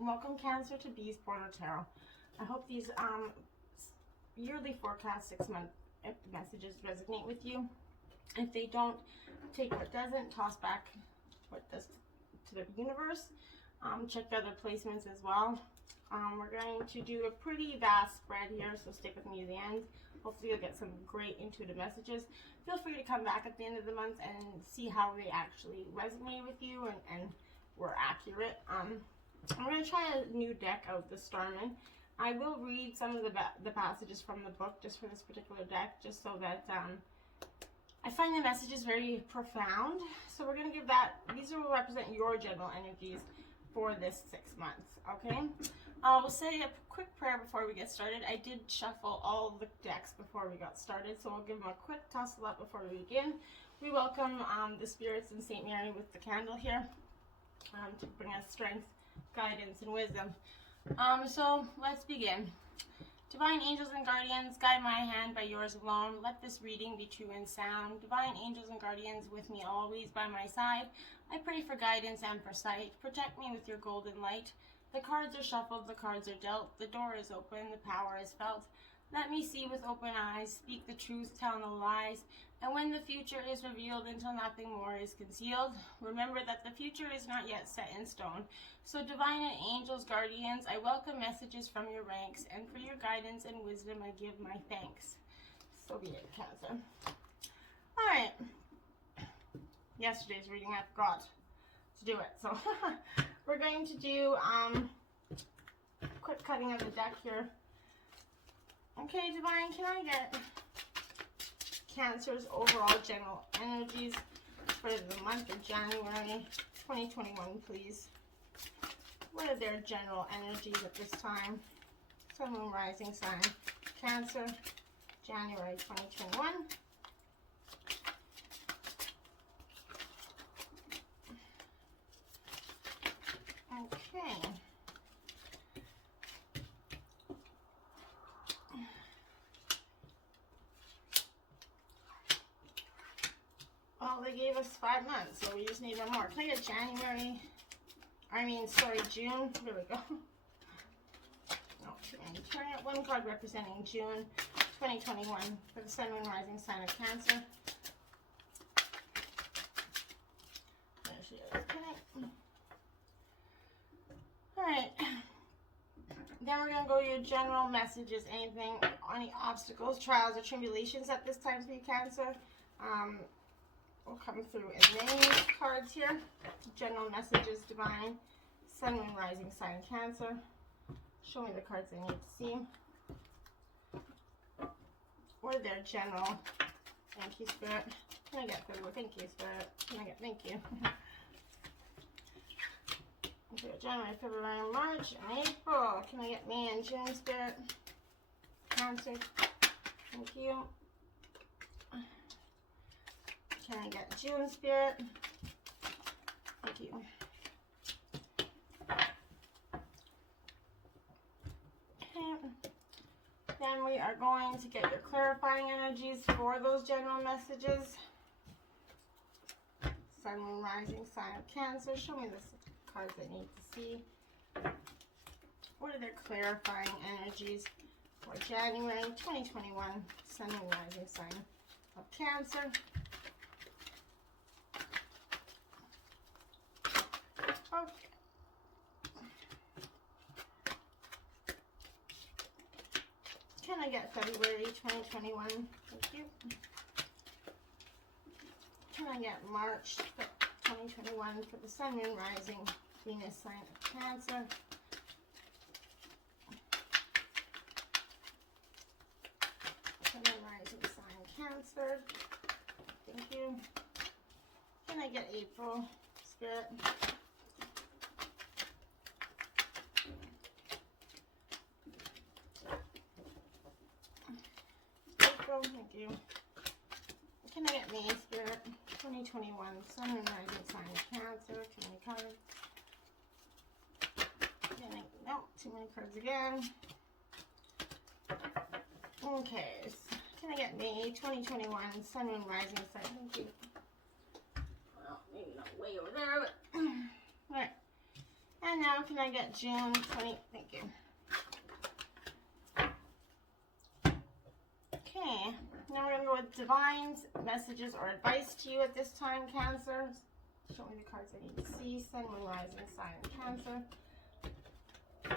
Welcome Cancer to Bees Portal Tarot. I hope these yearly forecast 6-month messages resonate with you. If they don't, take what doesn't, toss back what does to the universe. Check other placements as well. We're going to do a pretty vast spread here, so stick with me to the end. Hopefully you'll get some great intuitive messages. Feel free to come back at the end of the month and see how they actually resonate with you and were accurate. I'm going to try a new deck out, the Starman. I will read some of the passages from the book just for this particular deck, just so that I find the messages very profound. So we're going to give that, these will represent your general energies for this 6 months, okay? We'll say a quick prayer before we get started. I did shuffle all the decks before we got started, so we'll give them a quick tussle up before we begin. We welcome the spirits and Saint Mary with the candle here to bring us strength, guidance, and wisdom. So let's begin. Divine angels and guardians, guide my hand by yours alone. Let this reading be true and sound. Divine angels and guardians, with me always by my side. I pray for guidance and for sight. Protect me with your golden light. The cards are shuffled, the cards are dealt. The door is open, the power is felt. Let me see with open eyes, speak the truth, tell no lies. And when the future is revealed until nothing more is concealed, remember that the future is not yet set in stone. So divine and angels, guardians, I welcome messages from your ranks, and for your guidance and wisdom I give my thanks. So be it, Cancer. Alright. Yesterday's reading I forgot to do it, so we're going to do quick cutting of the deck here. Okay, Divine, can I get Cancer's overall general energies for the month of January 2021, please? What are their general energies at this time? Sun, Moon, Rising sign, Cancer, January 2021. Okay. Well, they gave us 5 months, so we just need one more. Can I get June? There we go. No, too many. Turn it one card representing June 2021 for the Sun, Moon, Rising sign of Cancer. There she is. Alright. Then we're going to go to your general messages. Anything, any obstacles, trials, or tribulations at this time for you, Cancer. Will come through in many cards here. General messages, Divine, Sun, Moon, Rising sign, Cancer. Show me the cards I need to see. What are their general? Thank you, Spirit. Can I get through? Thank you, Spirit. Can I get? Thank you. Okay, January, February, March, and April. Can I get May and June, Spirit? Cancer. Thank you. Can I get June, Spirit? Thank you. Okay. Then we are going to get your clarifying energies for those general messages. Sun, Moon, Rising sign of Cancer. Show me the cards I need to see. What are their clarifying energies for January 2021? Sun, Moon, Rising sign of Cancer. Okay. Can I get February 2021? Thank you. Can I get March 2021 for the Sun, Moon, Rising, Venus sign of Cancer? Sun, Moon, Rising sign Cancer. Thank you. Can I get April, Spirit? Thank you. Can I get May, Spirit? 2021, Sun, Moon, Rising sign of Cancer. Too many cards. Nope, too many cards again. Okay, can I get May 2021, Sun, Moon, Rising sign? Thank you. Well, maybe not way over there, but alright. And now Now can I get June 20? Thank you. Okay, now we're going to go with Divine's messages or advice to you at this time, Cancer. Show me the cards I need to see. Sun, Moon, Rising, Sign, Cancer.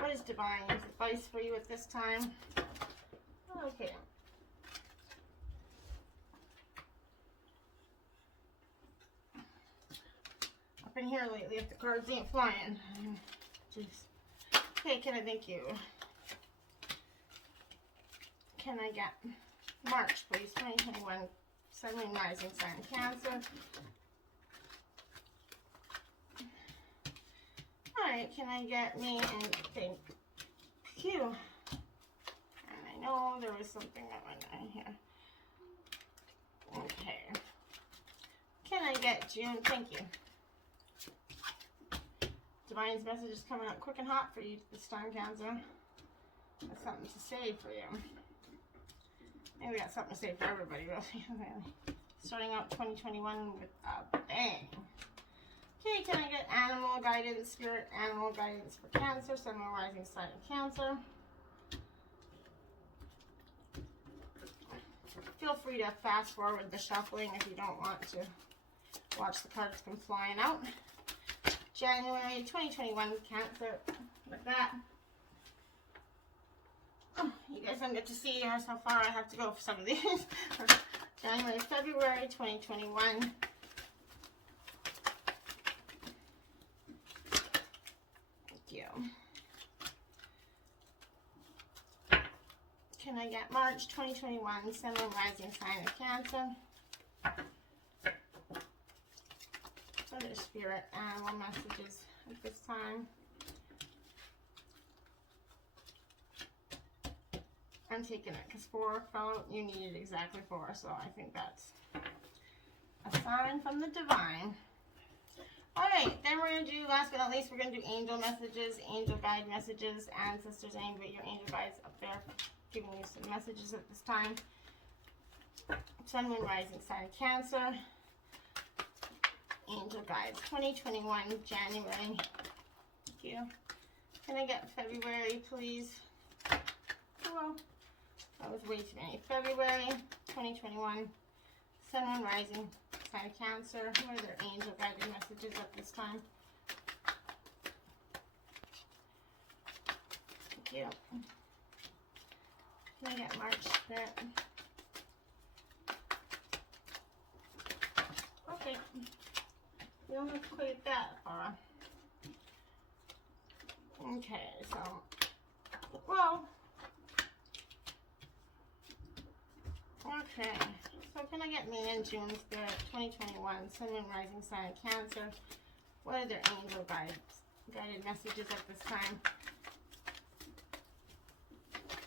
What is Divine's advice for you at this time? Okay. I've been here lately if the cards ain't flying. Jeez. Okay, can I thank you? Can I get March, please? 2021. Sun, Moon, Rising, Sign, Cancer. Alright, can I get me and thank you? And I know there was something that went on here. Okay. Can I get June? Thank you. Divine's message is coming up quick and hot for you this time, Cancer. That's something to say for you. Maybe we got something to say for everybody, really. Starting out 2021 with a bang. Okay, can I get animal guidance, spirit animal guidance for Cancer, Sun, Moon, Rising, Sign of Cancer? Feel free to fast forward the shuffling if you don't want to watch the cards come flying out. January 2021, Cancer, like that. Oh, you guys don't get to see how far I have to go for some of these. January, February 2021. Can I get March 2021, Sun, Moon, Rising, Sign of Cancer? What are spirit animal messages at this time? I'm taking it because 4 fell out. You needed exactly 4, so I think that's a sign from the Divine. Alright, then we're going to do, last but not least, we're going to do angel messages, angel guide messages, ancestors, your angel guides up there, giving you some messages at this time. Sun, Moon, Rising, Sign, Cancer. Angel guides, 2021, January. Thank you. Can I get February, please? Well, that was way too many. February, 2021, Sun, Moon, Rising, Sign of Cancer. What are their angel guided messages at this time? Thank you. Can I get March Spirit? Okay. We don't have quite that far. Okay, so, well, okay. So can I get me in June Spirit 2021, Sun, Moon, Rising, Sign of Cancer? What are their angel guided messages at this time?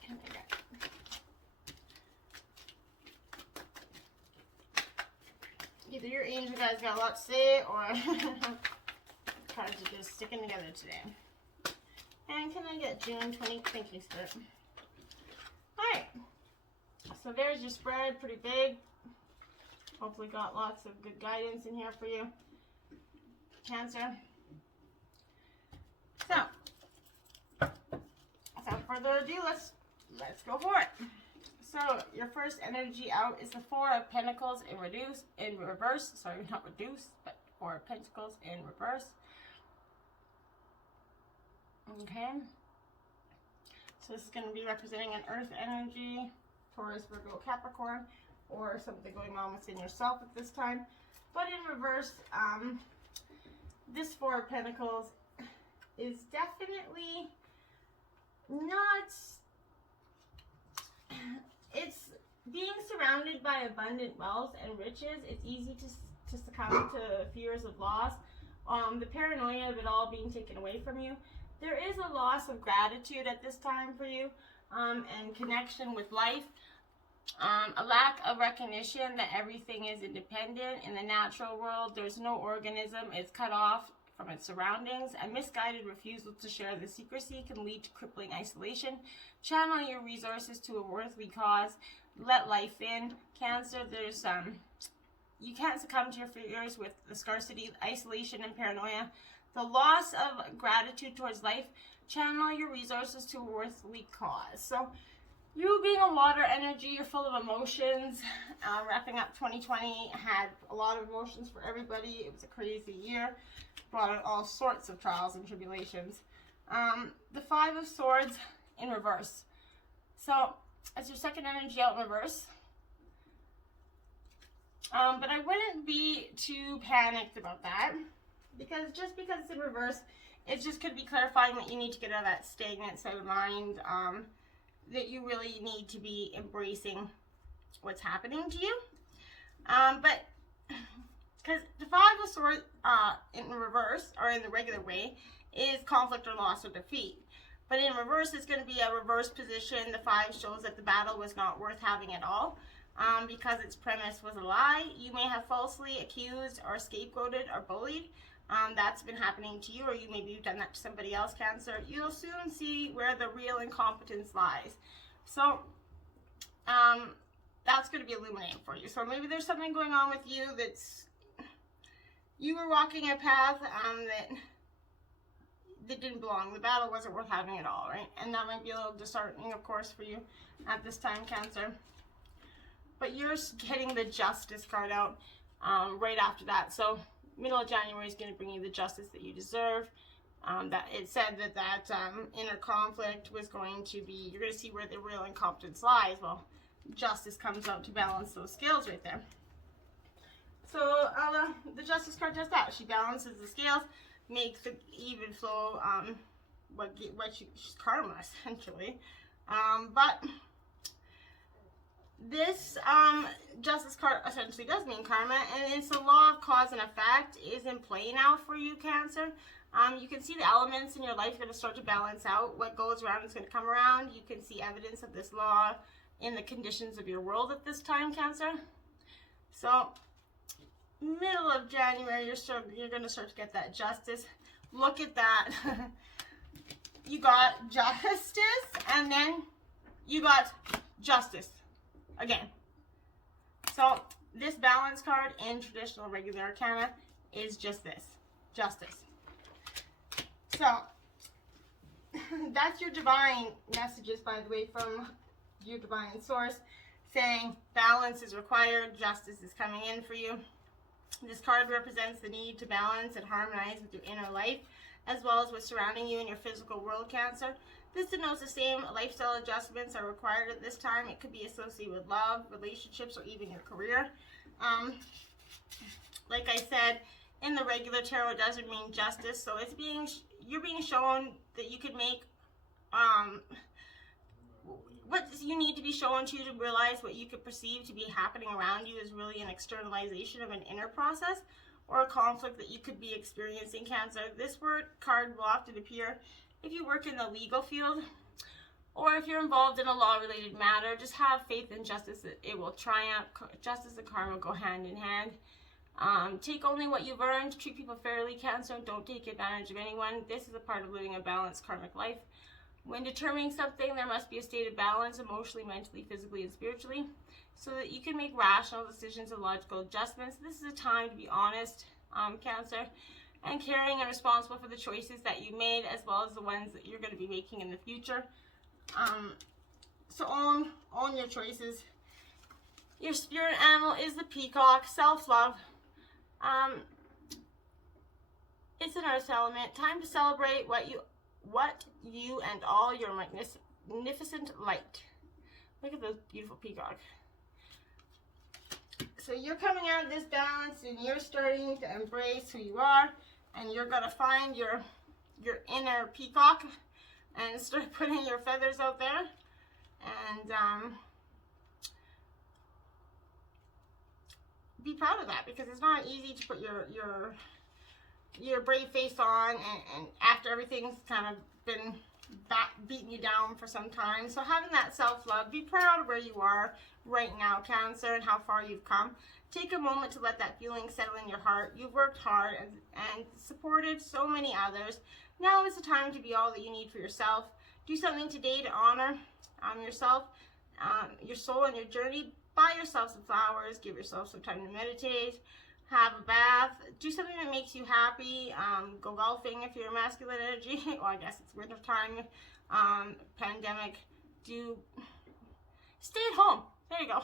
Can I get? Either your angel guys got a lot to say, or cards are just sticking together today. And can I get June 20? Thank you, Spirit. Alright. So there's your spread, pretty big. Hopefully got lots of good guidance in here for you, Cancer. So, without further ado, let's go for it. So your first energy out is the 4 of Pentacles in reverse. Sorry, not reduce, but 4 of Pentacles in reverse. Okay. So this is going to be representing an earth energy, Taurus, Virgo, Capricorn, or something going on within yourself at this time. But in reverse, this 4 of Pentacles is definitely not... It's being surrounded by abundant wealth and riches. It's easy to succumb to fears of loss. The paranoia of it all being taken away from you. There is a loss of gratitude at this time for you, and connection with life. A lack of recognition that everything is independent. In the natural world, there's no organism. It's cut off from its surroundings. A misguided refusal to share the secrecy can lead to crippling isolation. Channel your resources to a worthy cause. Let life in. Cancer, there's you can't succumb to your fears with the scarcity, isolation, and paranoia. The loss of gratitude towards life. Channel your resources to a worthy cause. So you being a water energy, you're full of emotions. Wrapping up 2020 had a lot of emotions for everybody. It was a crazy year. Brought out all sorts of trials and tribulations. The Five of Swords in reverse. So it's your second energy out in reverse. But I wouldn't be too panicked about that, because just because it's in reverse, it just could be clarifying that you need to get out of that stagnant state of mind, that you really need to be embracing what's happening to you. But because the Five of Swords in reverse, or in the regular way, is conflict or loss or defeat. But in reverse, it's going to be a reverse position. The Five shows that the battle was not worth having at all, because its premise was a lie. You may have falsely accused or scapegoated or bullied. That's been happening to you, or maybe you've done that to somebody else, Cancer. You'll soon see where the real incompetence lies. So that's going to be illuminating for you. So maybe there's something going on with you that's, you were walking a path that didn't belong. The battle wasn't worth having at all, right? And that might be a little disheartening, of course, for you at this time, Cancer. But you're getting the Justice card out right after that. So middle of January is going to bring you the justice that you deserve. That it said that inner conflict was going to be, you're going to see where the real incompetence lies. Well, justice comes out to balance those scales right there. So the Justice card does that. She balances the scales, makes the even flow, karma, essentially. But this Justice card essentially does mean karma, and it's the law of cause and effect is in play now for you, Cancer. You can see the elements in your life are going to start to balance out. What goes around is going to come around. You can see evidence of this law in the conditions of your world at this time, Cancer. So middle of January, you're going to start to get that justice. Look at that. You got justice, and then you got justice again. So this balance card in traditional regular arcana is just this, justice. So that's your divine messages, by the way, from your divine source, saying balance is required, justice is coming in for you. This card represents the need to balance and harmonize with your inner life, as well as what's surrounding you in your physical world, Cancer. This denotes the same lifestyle adjustments are required at this time. It could be associated with love, relationships, or even your career. Like I said, in the regular tarot, it doesn't mean justice. So it's you're being shown that you could make what you need to be shown to you to realize what you could perceive to be happening around you is really an externalization of an inner process or a conflict that you could be experiencing, Cancer. This card will often appear if you work in the legal field, or if you're involved in a law-related matter. Just have faith in justice. It will triumph. Justice and karma go hand in hand. Take only what you've earned. Treat people fairly, Cancer. Don't take advantage of anyone. This is a part of living a balanced karmic life. When determining something, there must be a state of balance emotionally, mentally, physically, and spiritually, so that you can make rational decisions and logical adjustments. This is a time to be honest, Cancer, and caring and responsible for the choices that you made, as well as the ones that you're going to be making in the future. So own your choices. Your spirit animal is the peacock. Self-love. It's an earth element. Time to celebrate what you and all your magnificent light. Look at those beautiful peacock. So you're coming out of this balance, and you're starting to embrace who you are, and you're gonna find your inner peacock and start putting your feathers out there, and be proud of that, because it's not easy to put your brave face on, and after everything's kind of been beating you down for some time. So having that self-love, be proud of where you are right now, Cancer, and how far you've come. Take a moment to let that feeling settle in your heart. You've worked hard and supported so many others. Now is the time to be all that you need for yourself. Do something today to honor yourself, your soul, and your journey. Buy yourself some flowers. Give yourself some time to meditate. have a bath, do something that makes you happy, go golfing if you're masculine energy, well, I guess it's winter time, pandemic, stay at home, there you go,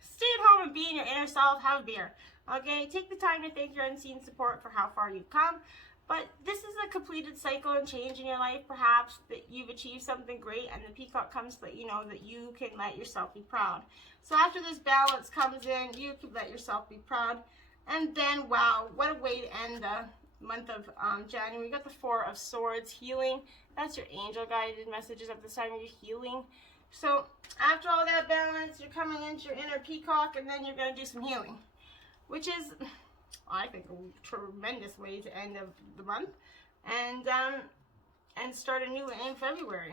stay at home and be in your inner self, have a beer, okay, take the time to thank your unseen support for how far you've come, but this is a completed cycle and change in your life, perhaps, that you've achieved something great, and the peacock comes to let you know that you can let yourself be proud. So after this balance comes in, you can let yourself be proud. And then, wow, what a way to end the month of January. We got the Four of Swords, healing. That's your angel guided messages at this time. You're healing. So after all that balance, you're coming into your inner peacock, and then you're going to do some healing, which is, I think, a tremendous way to end of the month, and start anew in February.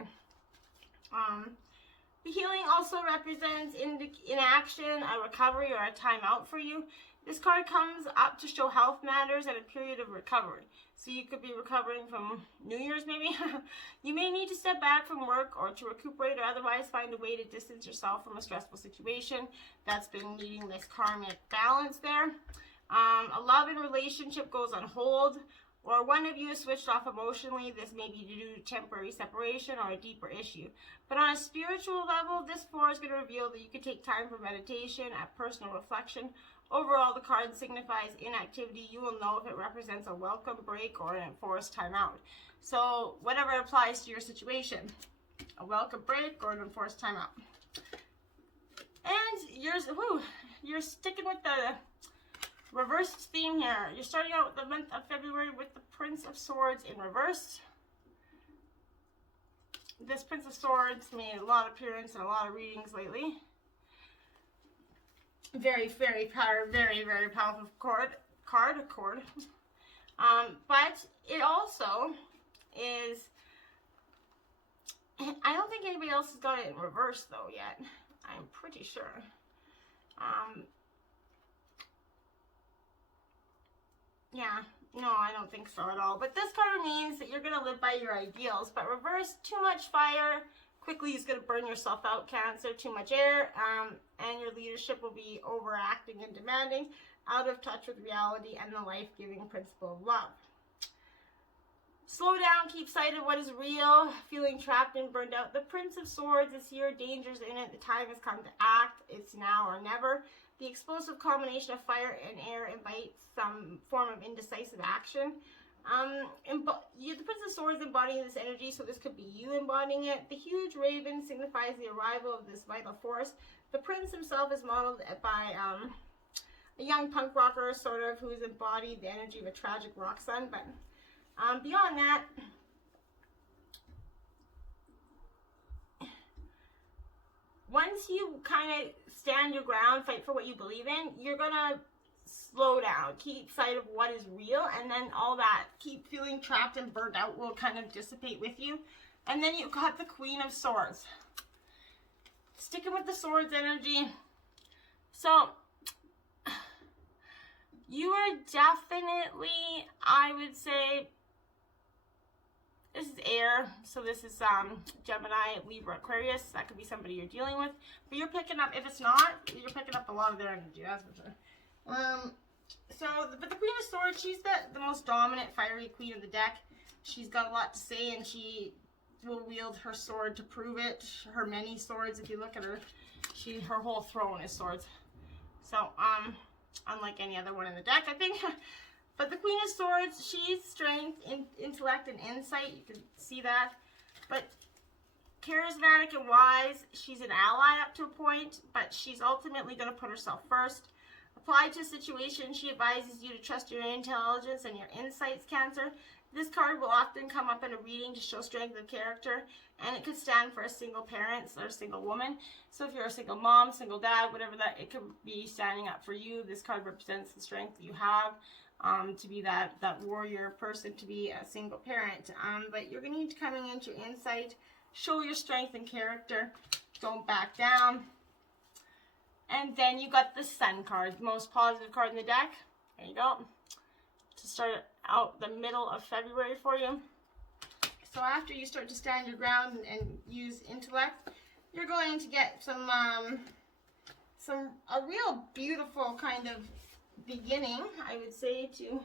The healing also represents inaction, a recovery, or a time out for you. This card comes up to show health matters and a period of recovery. So you could be recovering from New Year's maybe. You may need to step back from work or to recuperate or otherwise find a way to distance yourself from a stressful situation that's been needing this karmic balance there. A love and relationship goes on hold, or one of you is switched off emotionally. This may be due to temporary separation or a deeper issue. But on a spiritual level, this four is going to reveal that you can take time for meditation and personal reflection. Overall, the card signifies inactivity. You will know if it represents a welcome break or an enforced timeout. So whatever applies to your situation, a welcome break or an enforced timeout. And you're sticking with the reversed theme here. You're starting out with the month of February with the Prince of Swords in reverse. This Prince of Swords made a lot of appearance in a lot of readings lately. Very, very powerful card. But it also is, I don't think anybody else has got it in reverse though yet. I'm pretty sure. Yeah, no, I don't think so at all. But this card means that you're going to live by your ideals. But reverse, too much fire quickly is going to burn yourself out, Cancer. Too much air, and your leadership will be overacting and demanding, out of touch with reality and the life-giving principle of love. Slow down, keep sight of what is real, feeling trapped and burned out. The Prince of Swords is here, danger's in it, the time has come to act, it's now or never. The explosive combination of fire and air invites some form of indecisive action. The Prince of Swords embodying this energy, so this could be you embodying it. The huge raven signifies the arrival of this vital force. The Prince himself is modeled by a young punk rocker, sort of, who's embodied the energy of a tragic rock sun. But beyond that, once you kind of stand your ground, fight for what you believe in, you're going to slow down, keep sight of what is real, and then all that, keep feeling trapped and burnt out will kind of dissipate with you. And then you've got the Queen of Swords. Sticking with the Swords energy. So, you are definitely, I would say, this is air, so this is Gemini, Libra, Aquarius. That could be somebody you're dealing with. But you're picking up, if it's not, you're picking up a lot of their energy, that's for sure. But the Queen of Swords, she's the most dominant, fiery queen of the deck. She's got a lot to say, and she will wield her sword to prove it. Her many swords, if you look at her, her whole throne is swords. So, unlike any other one in the deck, I think. But the Queen of Swords, she's strength, intellect, and insight. You can see that. But charismatic and wise, she's an ally up to a point, but she's ultimately going to put herself first. Applied to a situation, she advises you to trust your intelligence and your insights, Cancer. This card will often come up in a reading to show strength of character, and it could stand for a single parent or a single woman. So if you're a single mom, single dad, whatever that, it could be standing up for you. This card represents the strength that you have to be that warrior person, to be a single parent. But you're going to need to coming into your insight, show your strength and character, don't back down. And then you got the Sun card, the most positive card in the deck. There you go. To start out the middle of February for you. So after you start to stand your ground and use intellect, you're going to get a real beautiful kind of beginning, I would say, to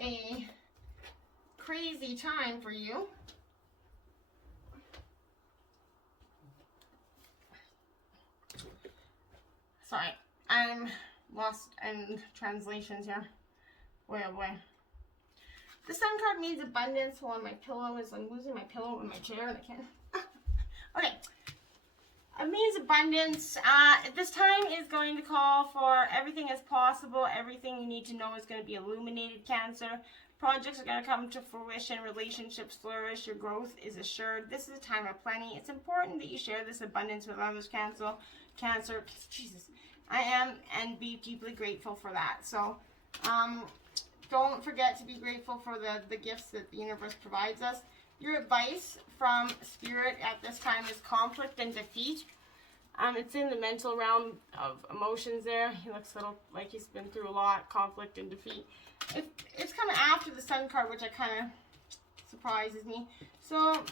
a crazy time for you. Sorry, I'm lost in translations here. Boy, oh boy. The Sun card means abundance. Hold on, my pillow is, I'm losing my pillow in my chair and I can't. Okay. It means abundance. This time is going to call for everything is possible. Everything you need to know is going to be illuminated, Cancer. Projects are going to come to fruition. Relationships flourish. Your growth is assured. This is a time of plenty. It's important that you share this abundance with others, Cancer. Jesus. I am, and be deeply grateful for that. So, don't forget to be grateful for the gifts that the universe provides us. Your advice from Spirit at this time is conflict and defeat. It's in the mental realm of emotions there. He looks a little like he's been through a lot. Conflict and defeat. It's coming after the Sun card, which kind of surprises me. So,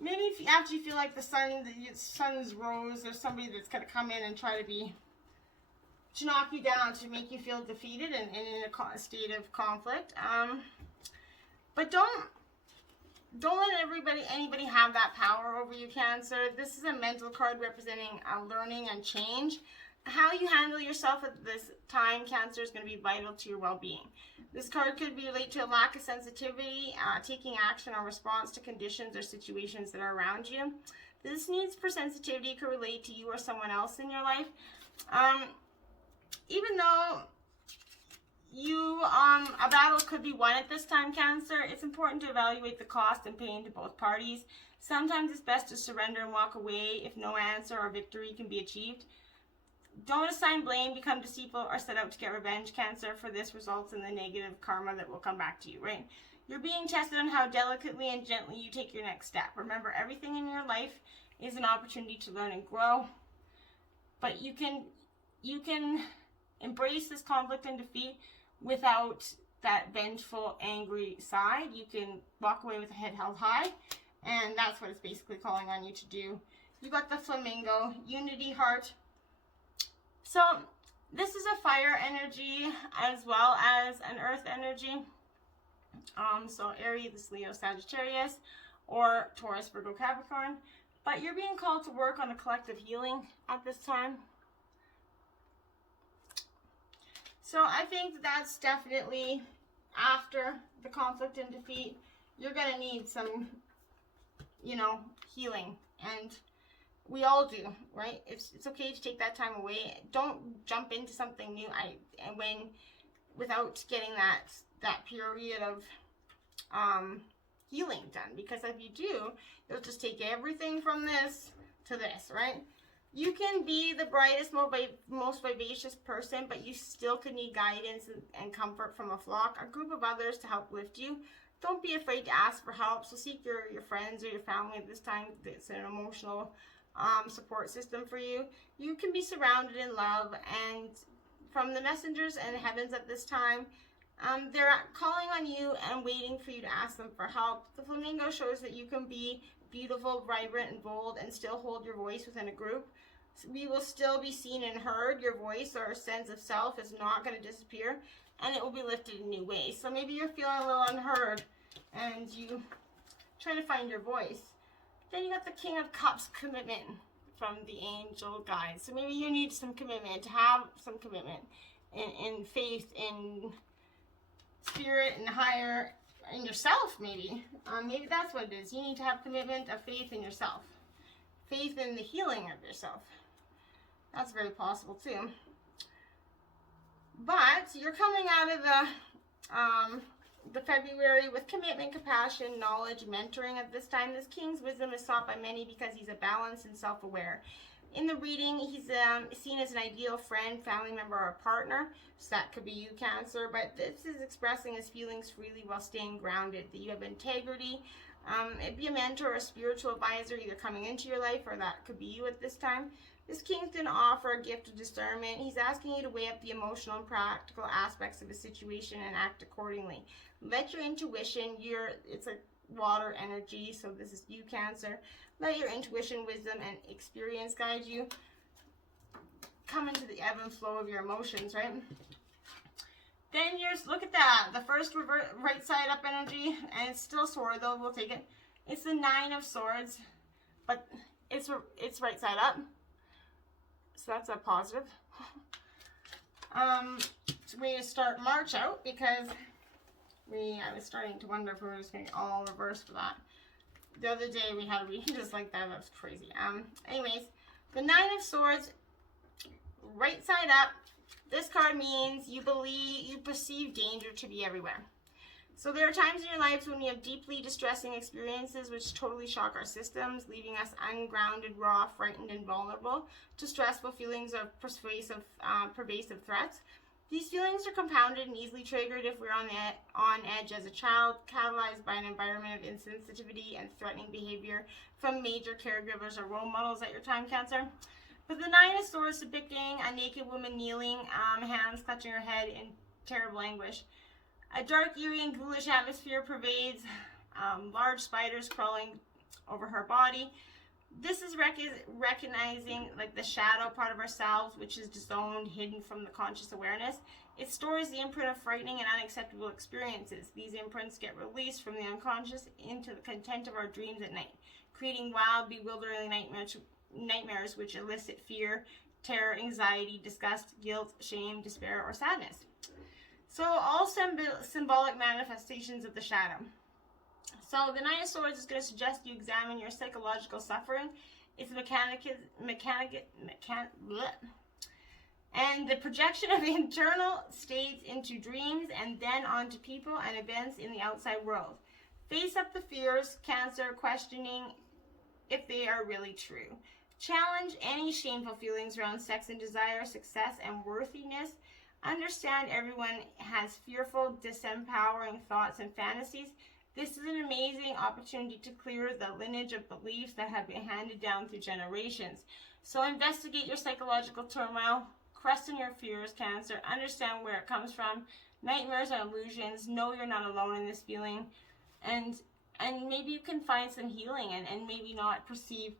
maybe after you feel like the sun's rose, there's somebody that's going to come in and try to knock you down, to make you feel defeated and in a state of conflict. But don't let anybody have that power over you, Cancer. This is a mental card representing learning and change. How you handle yourself at this time, Cancer, is going to be vital to your well-being. This card could relate to a lack of sensitivity, taking action or response to conditions or situations that are around you. This need for sensitivity could relate to you or someone else in your life. Even though a battle could be won at this time, Cancer, it's important to evaluate the cost and pain to both parties. Sometimes it's best to surrender and walk away if no answer or victory can be achieved. Don't assign blame, become deceitful, or set out to get revenge, Cancer, for this results in the negative karma that will come back to you, right? You're being tested on how delicately and gently you take your next step. Remember, everything in your life is an opportunity to learn and grow. But you can embrace this conflict and defeat without that vengeful, angry side. You can walk away with a head held high, and that's what it's basically calling on you to do. You got the Flamingo, Unity Heart. So this is a fire energy as well as an earth energy. So Aries, Leo, Sagittarius, or Taurus, Virgo, Capricorn. But you're being called to work on a collective healing at this time. So I think that's definitely after the conflict and defeat. You're going to need some, healing. And we all do, right? It's okay to take that time away. Don't jump into something new without getting that period of healing done. Because if you do, you'll just take everything from this to this, right? You can be the brightest, most vivacious person, but you still could need guidance and comfort from a flock, a group of others to help lift you. Don't be afraid to ask for help. So seek your friends or your family at this time. It's an emotional support system for you. You can be surrounded in love, and from the messengers and the heavens at this time, they're calling on you and waiting for you to ask them for help. The Flamingo shows that you can be beautiful, vibrant, and bold and still hold your voice within a group. We will still be seen and heard. Your voice or sense of self is not going to disappear, and it will be lifted in new ways. So maybe you're feeling a little unheard and you trying to find your voice. Then you got the King of Cups, commitment from the angel guides. So maybe you need some commitment, to have some commitment in faith, in spirit, and higher, in yourself maybe. Maybe that's what it is. You need to have commitment of faith in yourself. Faith in the healing of yourself. That's very possible too. But you're coming out of the February with commitment, compassion, knowledge, mentoring at this time. This King's wisdom is sought by many because he's a balanced and self-aware. In the reading, he's seen as an ideal friend, family member, or partner. So that could be you, Cancer. But this is expressing his feelings freely while staying grounded. That you have integrity. It'd be a mentor or a spiritual advisor either coming into your life, or that could be you at this time. This King's going to offer a gift of discernment. He's asking you to weigh up the emotional and practical aspects of a situation and act accordingly. Let your intuition, it's a water energy, so this is you, Cancer. Let your intuition, wisdom, and experience guide you. Come into the ebb and flow of your emotions, right? Then yours, look at that. The first right side up energy, and it's still sword though, we'll take it. It's the 9 of Swords, but it's right side up. So that's a positive. It's a way to start March out, because I was starting to wonder if we were just going to all reverse for that. The other day we had a reading just like that. That was crazy. Anyways, the 9 of Swords, right side up. This card means you perceive danger to be everywhere. So there are times in your lives when we have deeply distressing experiences which totally shock our systems, leaving us ungrounded, raw, frightened, and vulnerable to stressful feelings of pervasive threats. These feelings are compounded and easily triggered if we're on edge as a child, catalyzed by an environment of insensitivity and threatening behavior from major caregivers or role models at your time, Cancer. But the 9 of Swords depicting a naked woman kneeling, hands clutching her head in terrible anguish. A dark, eerie, and ghoulish atmosphere pervades, large spiders crawling over her body. This is recognizing like the shadow part of ourselves, which is disowned, hidden from the conscious awareness. It stores the imprint of frightening and unacceptable experiences. These imprints get released from the unconscious into the content of our dreams at night, creating wild, bewildering nightmares which elicit fear, terror, anxiety, disgust, guilt, shame, despair, or sadness. So all symbolic manifestations of the shadow. So the 9 of Swords is going to suggest you examine your psychological suffering. It's and the projection of internal states into dreams and then onto people and events in the outside world. Face up the fears, Cancer, questioning if they are really true. Challenge any shameful feelings around sex and desire, success, and worthiness. Understand everyone has fearful, disempowering thoughts and fantasies. This is an amazing opportunity to clear the lineage of beliefs that have been handed down through generations. So investigate your psychological turmoil, question your fears, Cancer, understand where it comes from. Nightmares are illusions. Know you're not alone in this feeling. And maybe you can find some healing and maybe not perceive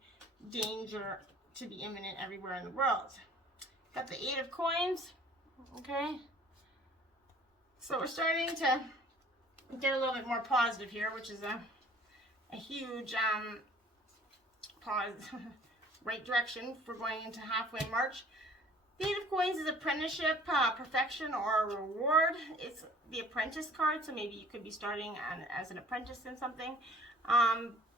danger to be imminent everywhere in the world. Got the 8 of Coins. Okay. So we're starting to get a little bit more positive here, which is a huge right direction for going into halfway March. The 8 of Coins is apprenticeship, perfection, or a reward. It's the apprentice card, so maybe you could be starting as an apprentice in something.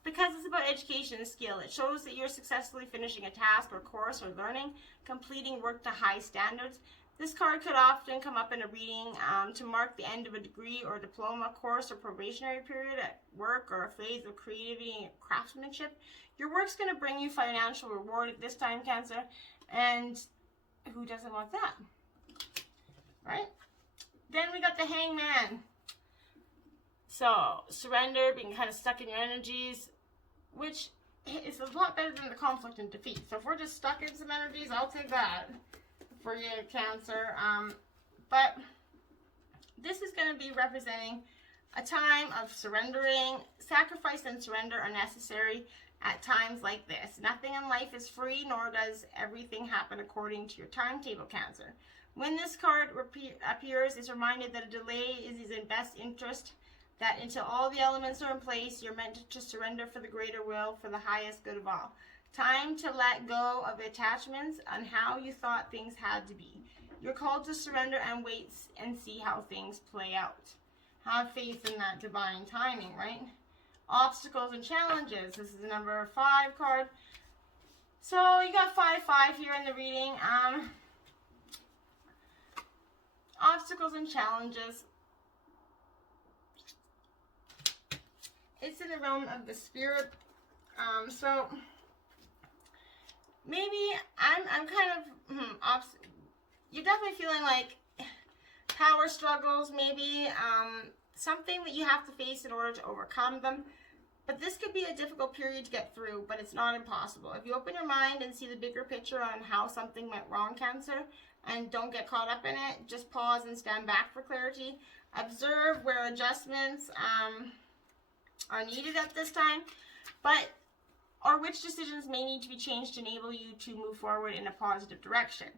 Because it's about education and skill. It shows that you're successfully finishing a task or course or learning, completing work to high standards. This card could often come up in a reading to mark the end of a degree or diploma course or probationary period at work or a phase of creativity and craftsmanship. Your work's going to bring you financial reward at this time, Cancer, and who doesn't want that, right? Then we got the Hangman. So, surrender, being kind of stuck in your energies, which is a lot better than the conflict and defeat. So if we're just stuck in some energies, I'll take that for you, Cancer. But this is going to be representing a time of surrendering. Sacrifice and surrender are necessary at times like this. Nothing in life is free, nor does everything happen according to your timetable, Cancer. When this card appears, it's reminded that a delay is in best interest, that until all the elements are in place, you're meant to surrender for the greater will, for the highest good of all. Time to let go of attachments on how you thought things had to be. You're called to surrender and wait and see how things play out. Have faith in that divine timing, right? Obstacles and challenges. This is the number 5 card. So you got 5-5 here in the reading. Obstacles and challenges. It's in the realm of the spirit. So maybe I'm kind of you're definitely feeling like power struggles, maybe something that you have to face in order to overcome them. But this could be a difficult period to get through, but it's not impossible. If you open your mind and see the bigger picture on how something went wrong, Cancer, and don't get caught up in it, just pause and stand back for clarity. Observe where adjustments are needed at this time. But or which decisions may need to be changed to enable you to move forward in a positive direction.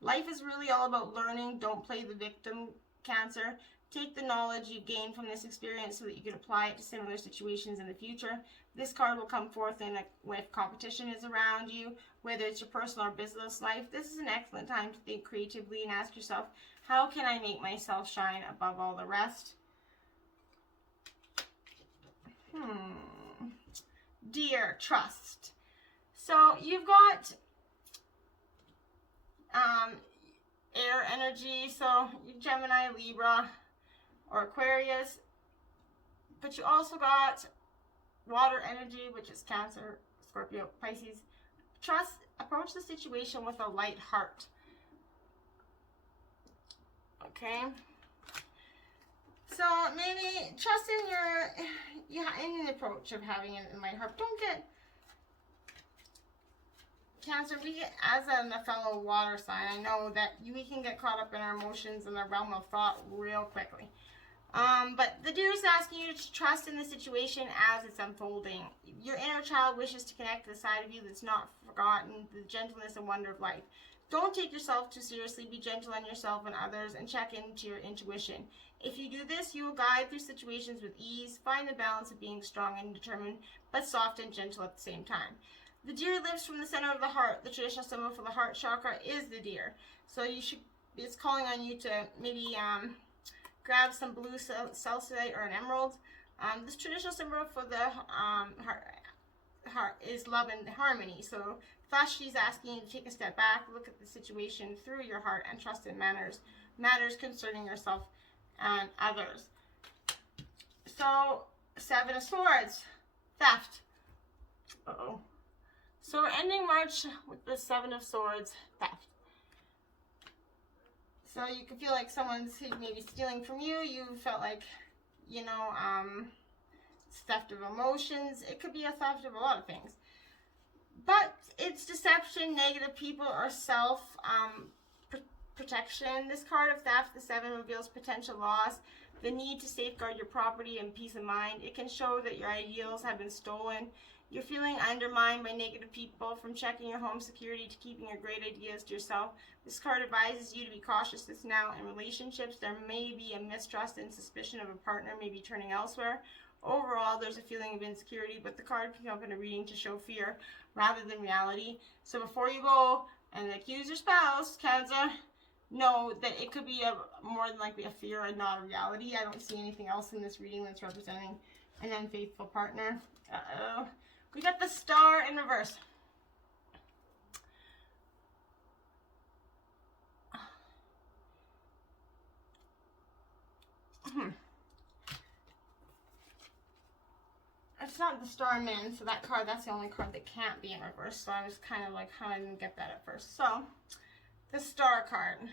Life is really all about learning. Don't play the victim, Cancer. Take the knowledge you gain from this experience so that you can apply it to similar situations in the future. This card will come forth if competition is around you, whether it's your personal or business life. This is an excellent time to think creatively and ask yourself, how can I make myself shine above all the rest? Dear, trust. So you've got air energy, so Gemini, Libra, or Aquarius, but you also got water energy, which is Cancer, Scorpio, Pisces. Trust, approach the situation with a light heart. Okay? So maybe trust in the approach of having it in light heart. Don't get, Cancer, as a fellow water sign, I know that we can get caught up in our emotions and the realm of thought real quickly. But the deer is asking you to trust in the situation as it's unfolding. Your inner child wishes to connect to the side of you that's not forgotten, the gentleness and wonder of life. Don't take yourself too seriously. Be gentle on yourself and others and check into your intuition. If you do this, you will guide through situations with ease. Find the balance of being strong and determined, but soft and gentle at the same time. The deer lives from the center of the heart. The traditional symbol for the heart chakra is the deer. So it's calling on you to maybe grab some blue calcite or an emerald. This traditional symbol for the heart is love and harmony. So thus she's asking you to take a step back, look at the situation through your heart, and trust in matters concerning yourself and others. So 7 of Swords, theft. So we're ending March with the 7 of Swords, theft. So you can feel like someone's maybe stealing from you. You felt like, theft of emotions. It could be a theft of a lot of things. But it's deception, negative people, or self-protection. This card of theft, the 7, reveals potential loss, the need to safeguard your property and peace of mind. It can show that your ideals have been stolen. You're feeling undermined by negative people, from checking your home security to keeping your great ideas to yourself. This card advises you to be cautious this now in relationships. There may be a mistrust and suspicion of a partner maybe turning elsewhere. Overall, there's a feeling of insecurity, but the card can come up in a reading to show fear rather than reality. So before you go and accuse your spouse, Cancer, know that it could be more than likely a fear and not a reality. I don't see anything else in this reading that's representing an unfaithful partner. We got the Star in reverse. It's not the Star Man, so that's the only card that can't be in reverse. So I was kind of like, how I didn't get that at first. So, the Star card.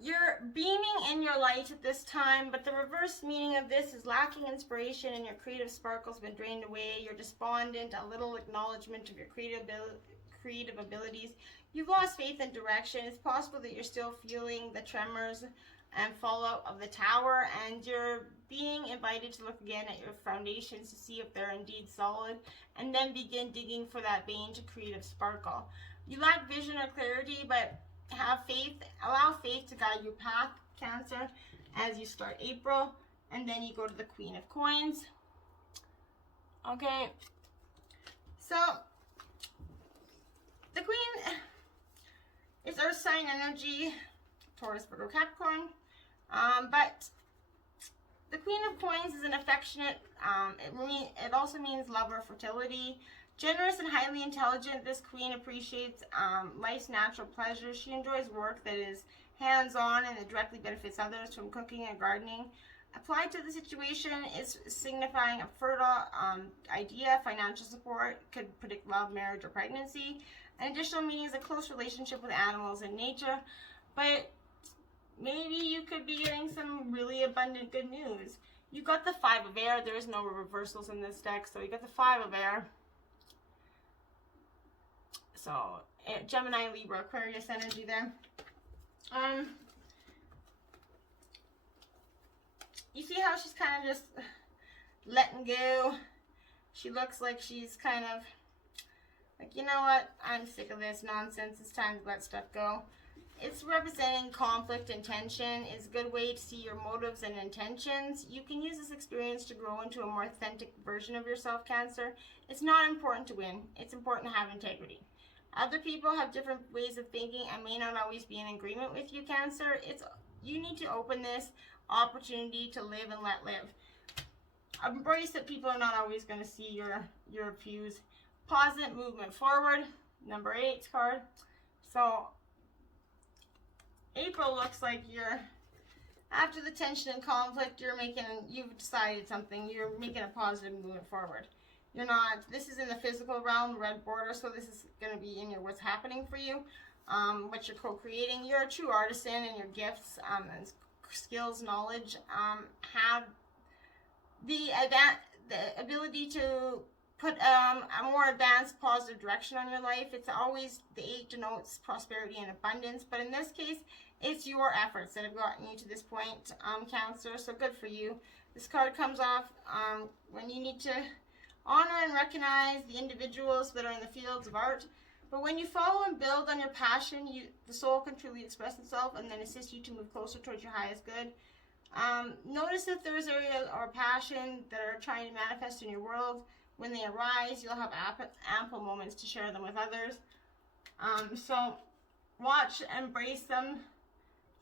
You're beaming in your light at this time, but the reverse meaning of this is lacking inspiration and your creative sparkle's been drained away. You're despondent, a little acknowledgement of your creative abilities. You've lost faith and direction. It's possible that you're still feeling the tremors and fallout of the tower, and you're being invited to look again at your foundations to see if they're indeed solid, and then begin digging for that vein to creative sparkle. You lack vision or clarity, but have faith. Allow faith to guide your path, Cancer, as you start April, and then you go to the Queen of Coins. Okay, so the Queen is Earth sign energy, Taurus, Virgo, Capricorn, but the Queen of Coins is an affectionate, it also means love or fertility. Generous and highly intelligent, this queen appreciates life's natural pleasures. She enjoys work that is hands-on and that directly benefits others, from cooking and gardening. Applied to the situation is signifying a fertile idea. Financial support could predict love, marriage, or pregnancy. An additional meaning is a close relationship with animals and nature. But maybe you could be getting some really abundant good news. You got the 5 of Air. There is no reversals in this deck, so you got the 5 of Air. So, Gemini, Libra, Aquarius energy there. You see how she's kind of just letting go. She looks like she's kind of like, you know what, I'm sick of this nonsense, it's time to let stuff go. It's representing conflict and tension. It's a good way to see your motives and intentions. You can use this experience to grow into a more authentic version of yourself, Cancer. It's not important to win. It's important to have integrity. Other people have different ways of thinking and may not always be in agreement with you, Cancer. You need to open this opportunity to live and let live. Embrace that people are not always going to see your views. Positive movement forward. Number 8 card. So April looks like you're, after the tension and conflict, you've decided something. You're making a positive movement forward. You're not, this is in the physical realm, red border, so this is going to be in your what's happening for you, what you're co-creating. You're a true artisan, and your gifts and skills, knowledge have the ability to put a more advanced positive direction on your life. It's always, the 8 denotes prosperity and abundance, but in this case, it's your efforts that have gotten you to this point, Cancer, so good for you. This card comes off when you need to honor and recognize the individuals that are in the fields of art, but when you follow and build on your passion, the soul can truly express itself and then assist you to move closer towards your highest good. Notice if there's areas or passion that are trying to manifest in your world. When they arise, you'll have ample moments to share them with others. So watch, embrace them.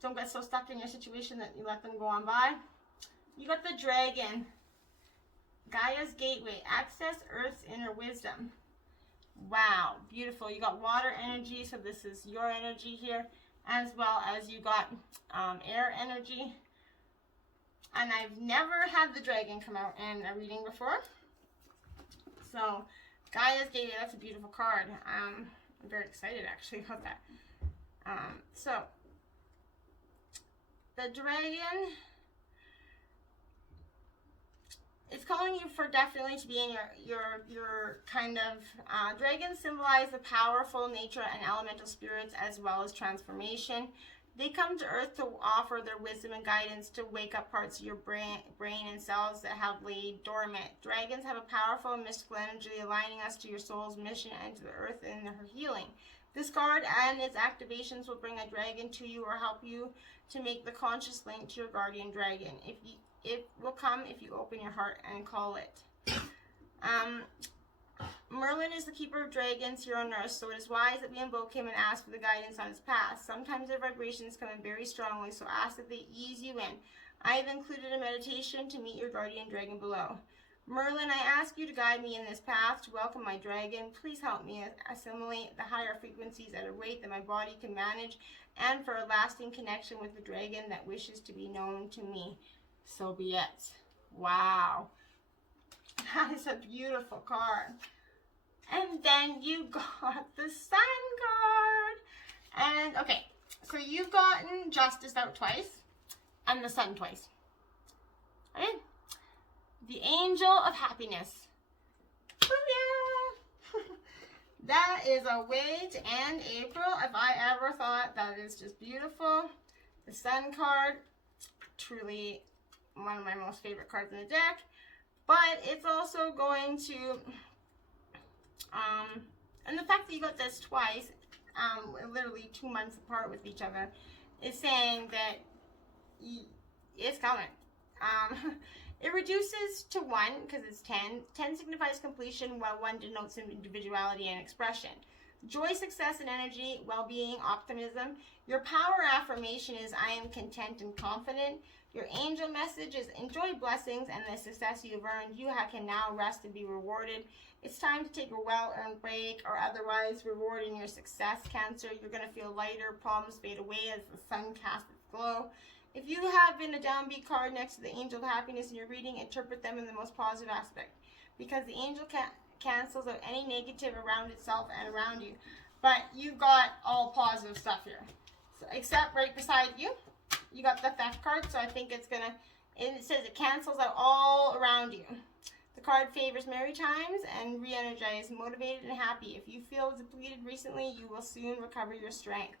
Don't get so stuck in your situation that you let them go on by. You got the Dragon. Gaia's Gateway. Access Earth's inner wisdom. Wow, beautiful. You got water energy, so this is your energy here, as well as you got air energy. And I've never had the Dragon come out in a reading before. So, Gaia's Gateway, that's a beautiful card. I'm very excited actually about that. So, the Dragon, it's calling you for definitely to be in your kind of, dragons symbolize the powerful nature and elemental spirits as well as transformation. They come to Earth to offer their wisdom and guidance to wake up parts of your brain and cells that have laid dormant. Dragons have a powerful and mystical energy aligning us to your soul's mission and to the Earth in her healing. This card and its activations will bring a dragon to you or help you to make the conscious link to your guardian dragon. It will come if you open your heart and call it. Merlin is the keeper of dragons here on Earth, so it is wise that we invoke him and ask for the guidance on his path. Sometimes their vibrations come in very strongly, so ask that they ease you in. I have included a meditation to meet your guardian dragon below. Merlin, I ask you to guide me in this path to welcome my dragon. Please help me assimilate the higher frequencies at a rate that my body can manage, and for a lasting connection with the dragon that wishes to be known to me. So be it. Wow. That is a beautiful card. And then you got the Sun card. And, okay, so you've gotten Justice out twice and the Sun twice. Okay? The Angel of Happiness. Oh, yeah. That is a way to end April. If I ever thought, that is just beautiful. The Sun card, truly one of my most favorite cards in the deck. But it's also going to, and the fact that you got this twice, literally 2 months apart with each other, is saying that it's coming. It reduces to 1 because it's 10. 10 signifies completion, while 1 denotes individuality and expression. Joy, success, and energy, well-being, optimism. Your power affirmation is, I am content and confident. Your angel message is, enjoy blessings and the success you've earned. You can now rest and be rewarded. It's time to take a well-earned break or otherwise rewarding your success, Cancer. You're going to feel lighter. Problems fade away as the sun casts its glow. If you have been a downbeat card next to the Angel of Happiness in your reading, interpret them in the most positive aspect, because the angel cancels out any negative around itself and around you. But you've got all positive stuff here. So, except right beside you, you got the Theft card, so I think it's going to, it says it cancels out all around you. The card favors merry times and re-energized, motivated, and happy. If you feel depleted recently, you will soon recover your strength.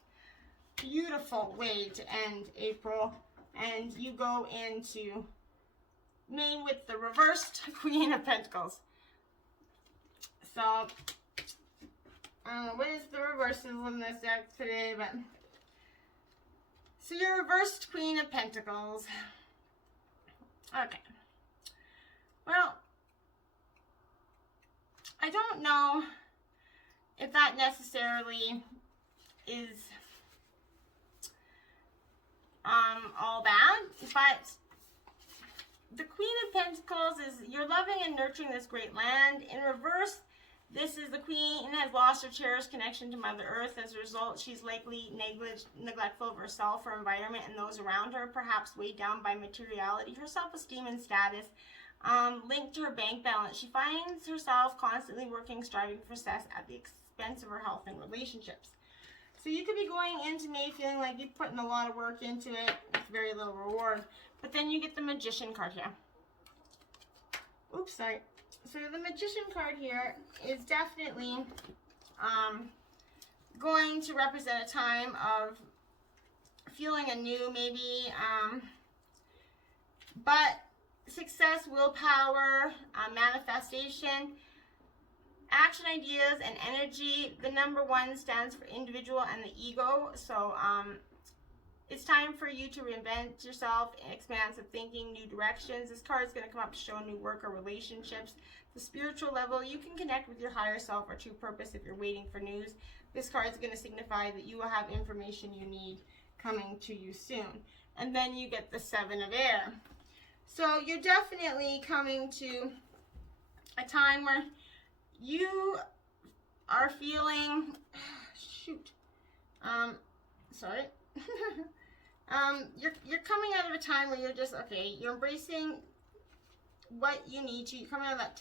Beautiful way to end April. And you go into May with the reversed Queen of Pentacles. So, what is the reverses in this deck today? But so your reversed Queen of Pentacles. Okay. Well, I don't know if that necessarily is all bad, but the Queen of Pentacles is you're loving and nurturing this great land. In reverse, this is the Queen has lost her cherished connection to Mother Earth. As a result, she's likely neglectful of herself, her environment, and those around her, perhaps weighed down by materiality, her self-esteem and status, linked to her bank balance. She finds herself constantly working, striving for success at the expense of her health and relationships. So you could be going into May feeling like you're putting a lot of work into it with very little reward. But then you get the Magician card here. Oops, sorry. So the Magician card here is definitely going to represent a time of feeling anew, maybe, but success, willpower, manifestation, action ideas, and energy. The number 1 stands for individual and the ego. So it's time for you to reinvent yourself, expansive thinking, new directions. This card is going to come up to show new work or relationships. The spiritual level, you can connect with your higher self or true purpose if you're waiting for news. This card is going to signify that you will have information you need coming to you soon. And then you get the 7 of Air. So you're definitely coming to a time where you are feeling, you're coming out of a time where you're just, okay, you're embracing what you need to. You're coming out of that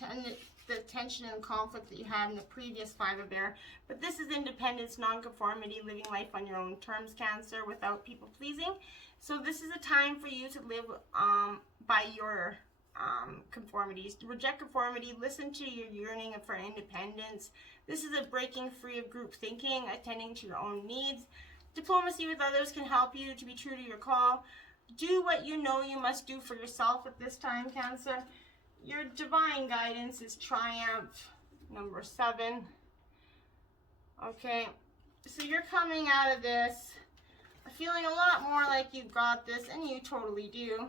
the tension and conflict that you had in the previous 5 of Air. But this is independence, non-conformity, living life on your own terms, Cancer, without people pleasing. So this is a time for you to live by your conformities. Reject conformity, listen to your yearning for independence. This is a breaking free of group thinking, attending to your own needs. Diplomacy with others can help you to be true to your call. Do what you know you must do for yourself at this time, Cancer. Your divine guidance is Triumph, number 7. Okay, so you're coming out of this feeling a lot more like you've got this, and you totally do.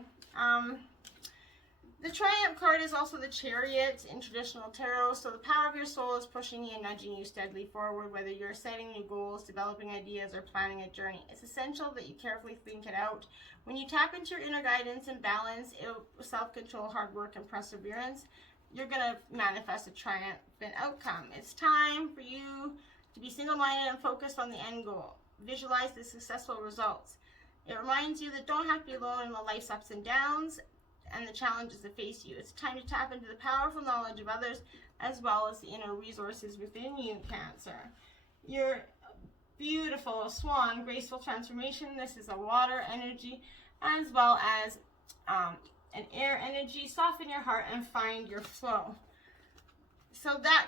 The Triumph card is also the Chariot in traditional tarot, so the power of your soul is pushing you and nudging you steadily forward, whether you're setting new goals, developing ideas, or planning a journey. It's essential that you carefully think it out. When you tap into your inner guidance and balance, self-control, hard work, and perseverance, you're going to manifest a triumphant outcome. It's time for you to be single-minded and focused on the end goal. Visualize the successful results. It reminds you that don't have to be alone in the life's ups and downs and the challenges that face you. It's time to tap into the powerful knowledge of others as well as the inner resources within you, Cancer. Your beautiful Swan, graceful transformation. This is a water energy as well as an air energy. Soften your heart and find your flow. So that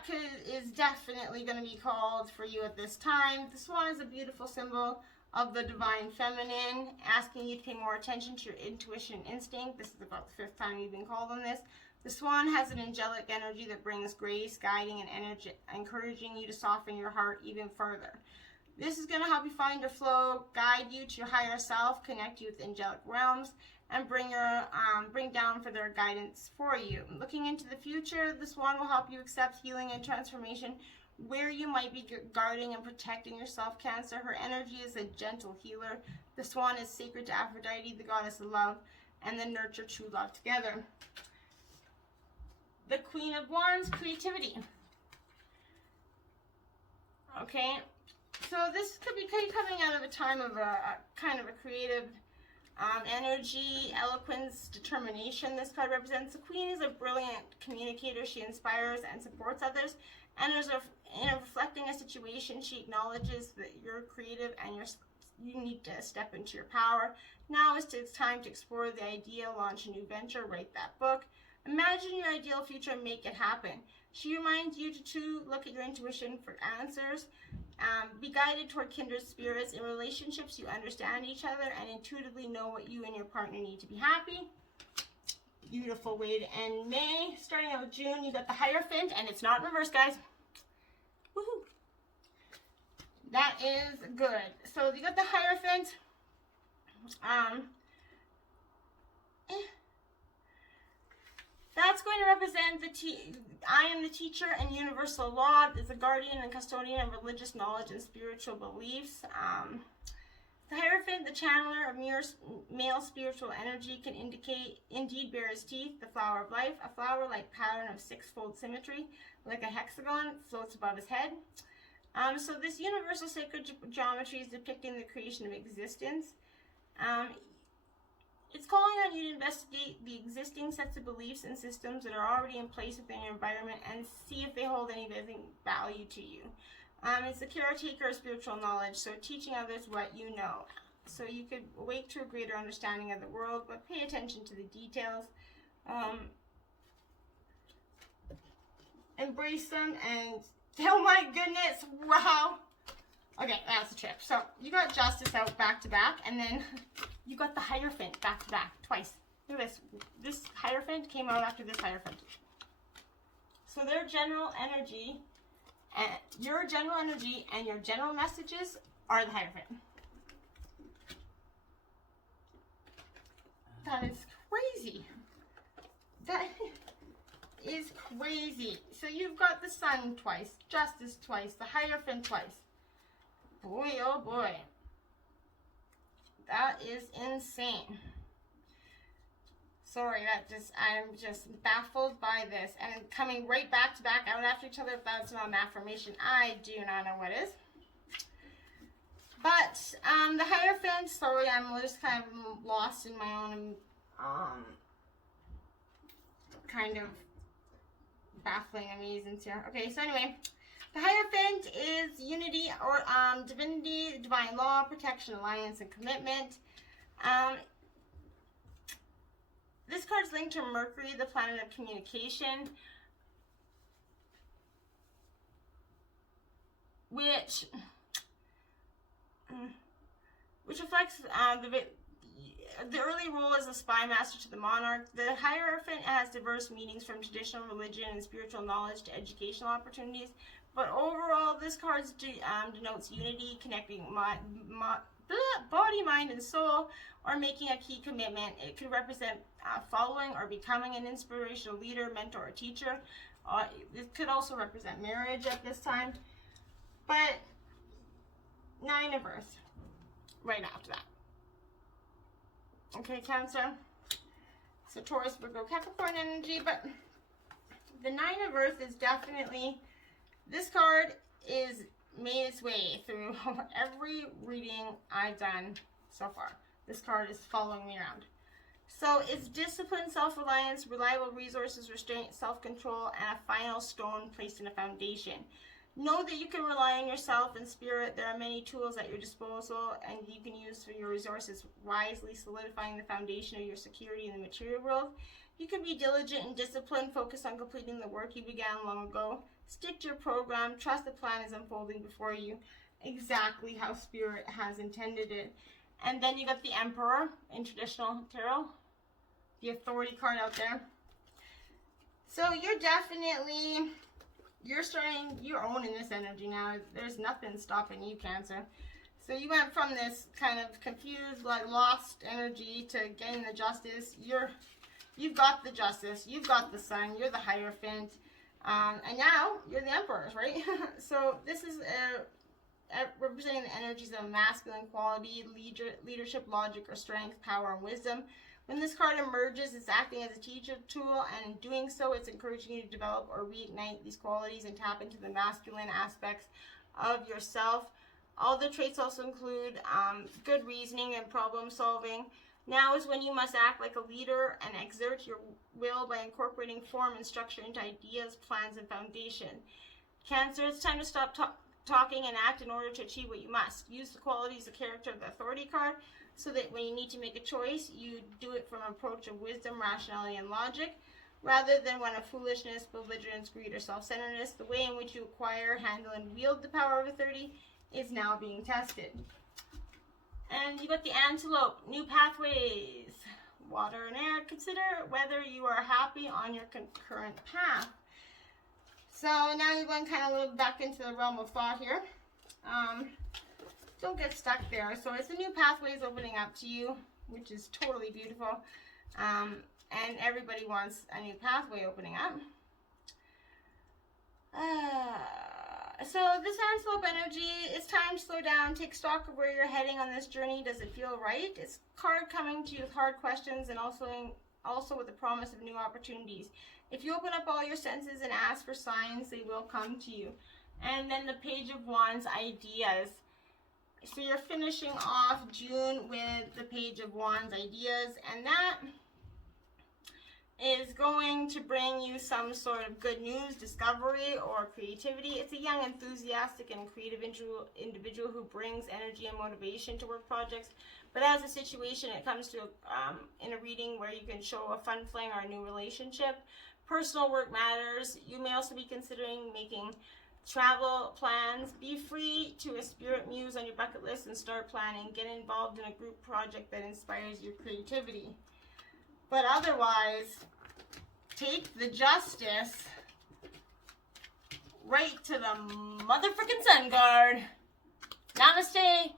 is definitely going to be called for you at this time. The Swan is a beautiful symbol of the divine feminine, asking you to pay more attention to your intuition and instinct. This is about the 5th time you've been called on this. The Swan has an angelic energy that brings grace, guiding, and energy, encouraging you to soften your heart even further. This is going to help you find your flow, guide you to your higher self, connect you with angelic realms, and bring down for their guidance for you. Looking into the future, the Swan will help you accept healing and transformation where you might be guarding and protecting yourself, Cancer. Her energy is a gentle healer. The Swan is sacred to Aphrodite, the goddess of love, and the nurture true love together. The Queen of Wands, creativity. Okay, so this could be coming out of a time of a kind of a creative energy, eloquence, determination. This card represents the Queen is a brilliant communicator. She inspires and supports others. And in reflecting a situation, she acknowledges that you're creative and you need to step into your power. Now is it's time to explore the idea, launch a new venture, write that book. Imagine your ideal future and make it happen. She reminds you to look at your intuition for answers. Be guided toward kindred spirits. In relationships, you understand each other and intuitively know what you and your partner need to be happy. Beautiful way to end May. Starting out with June, you got the Hierophant, and it's not reversed, guys. That is good. So you got the Hierophant. That's going to represent I am the teacher and universal law. Is the guardian and custodian of religious knowledge and spiritual beliefs. The Hierophant, the channeler of male spiritual energy, can indeed bear his teeth, the flower of life, a flower-like pattern of six-fold symmetry, like a hexagon, floats above his head. So this universal sacred geometry is depicting the creation of existence. It's calling on you to investigate the existing sets of beliefs and systems that are already in place within your environment and see if they hold any value to you. It's the caretaker of spiritual knowledge, so teaching others what you know. So you could awake to a greater understanding of the world, but pay attention to the details. Embrace them and, oh my goodness, wow. Okay, that's a trip. So you got Justice out back to back, and then you got the Hierophant back to back twice. Look at this. This Hierophant came out after this Hierophant. So their general energy, and your general energy and your general messages are the Hierophant. That is crazy. That is crazy. So you've got the Sun twice, Justice twice, the Hierophant twice. Boy, oh boy. That is insane. Sorry, I'm just baffled by this. And coming right back to back out after each other, if that's not an affirmation, I do not know what is. But the Hierophant, sorry, I'm just kind of lost in my own kind of baffling amazements here. Okay, so anyway, the Hierophant is unity or divinity, divine law, protection, alliance, and commitment. This card is linked to Mercury, the planet of communication, which reflects the early role as a spy master to the monarch. The Hierophant has diverse meanings from traditional religion and spiritual knowledge to educational opportunities. But overall, this card denotes unity, connecting body, mind, and soul, or making a key commitment. It could represent following or becoming an inspirational leader, mentor, or teacher. It could also represent marriage at this time. But Nine of Earth, right after that. Okay, Cancer. So Taurus, Virgo, Capricorn energy, but the Nine of Earth is definitely, this card is made its way through every reading I've done so far. This card is following me around. So it's discipline, self-reliance, reliable resources, restraint, self-control, and a final stone placed in a foundation. Know that you can rely on yourself and spirit. There are many tools at your disposal, and you can use your resources wisely, solidifying the foundation of your security in the material world. You can be diligent and disciplined, focus on completing the work you began long ago. Stick to your program, trust the plan is unfolding before you exactly how spirit has intended it. And then you got the Emperor in traditional tarot, the authority card out there. So you're owning this energy now. There's nothing stopping you, Cancer. So you went from this kind of confused, like lost energy to getting the Justice. You've got the Justice, you've got the Sun, you're the Hierophant, and now you're the Emperor, right? So this is representing the energies of masculine quality, leadership, logic, or strength, power, and wisdom. When this card emerges, it's acting as a teacher tool, and in doing so, it's encouraging you to develop or reignite these qualities and tap into the masculine aspects of yourself. All the traits also include good reasoning and problem solving. Now is when you must act like a leader and exert your will by incorporating form and structure into ideas, plans, and foundation. Cancer, it's time to stop talking and act in order to achieve what you must. Use the qualities of character of the authority card so that when you need to make a choice, you do it from an approach of wisdom, rationality, and logic, rather than one of foolishness, belligerence, greed, or self-centeredness. The way in which you acquire, handle, and wield the power of authority is now being tested. And you got the Antelope, new pathways, water and air. Consider whether you are happy on your current path. So now you're going kind of a little back into the realm of thought here. don't get stuck there. So it's a new pathways opening up to you, which is totally beautiful. And everybody wants a new pathway opening up. So this slope energy, it's time to slow down, take stock of where you're heading on this journey. Does it feel right? It's card coming to you with hard questions and also with the promise of new opportunities. If you open up all your senses and ask for signs, they will come to you. And then the Page of Wands, ideas. So you're finishing off June with the Page of Wands, ideas, and that is going to bring you some sort of good news, discovery, or creativity. It's a young, enthusiastic, and creative individual who brings energy and motivation to work projects. But as a situation, it comes to in a reading where you can show a fun fling or a new relationship. Personal work matters. You may also be considering making travel plans. Be free to a spirit muse on your bucket list and start planning. Get involved in a group project that inspires your creativity. But otherwise, take the Justice right to the motherfucking sun card. Namaste.